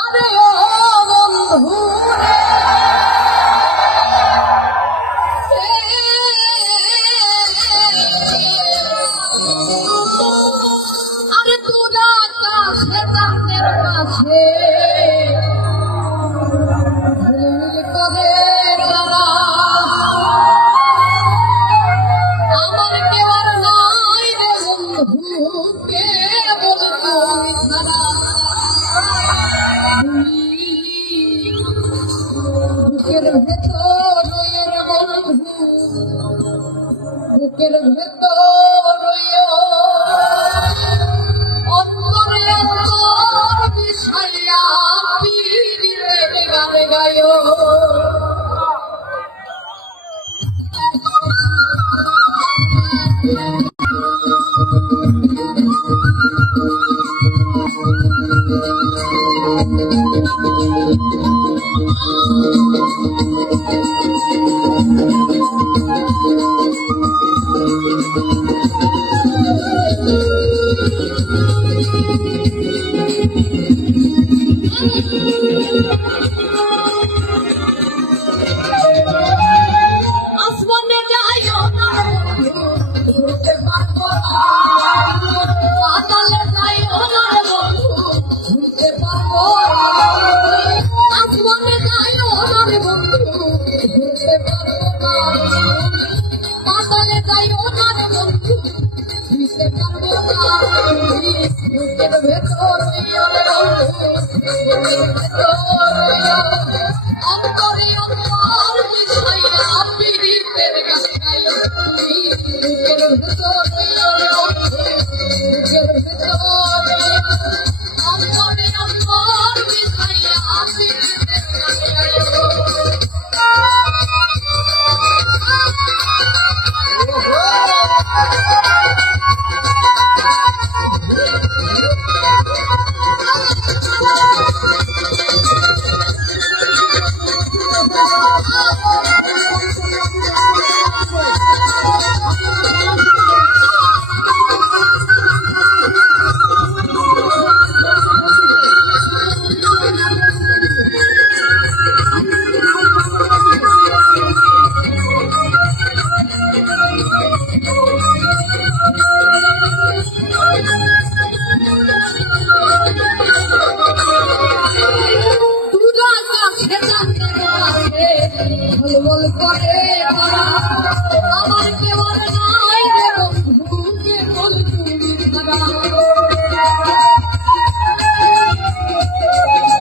আরে ও বন্ধু আরে তোরা কাছে চাঁদের কাছে করে তারা আমার কেউ আর নাই রে বন্ধু কে বলতো তারা বুকের ভেতর রে বন্ধু বুকের ভেতর অন্তরে অন্তর বিষাইয়া পীড়িতের গান গায় আসমানে যাইও না উড়তে পারবো না পাতালে যাইও না বন্ধু উড়তে পারবো না আসমানে যাইও না বন্ধু উড়তে পারবো না পাতালে যাইও না বন্ধু উড়তে পারবো না বুকের ভেতর অন্তরে অন্তর বিষাইয়া পীড়িতের গান গায় বুকের ভেতর বুকের ভেতর অন্তরে অন্তর বিষাইয়া পীড়িতের গান বল করে আমার কেউ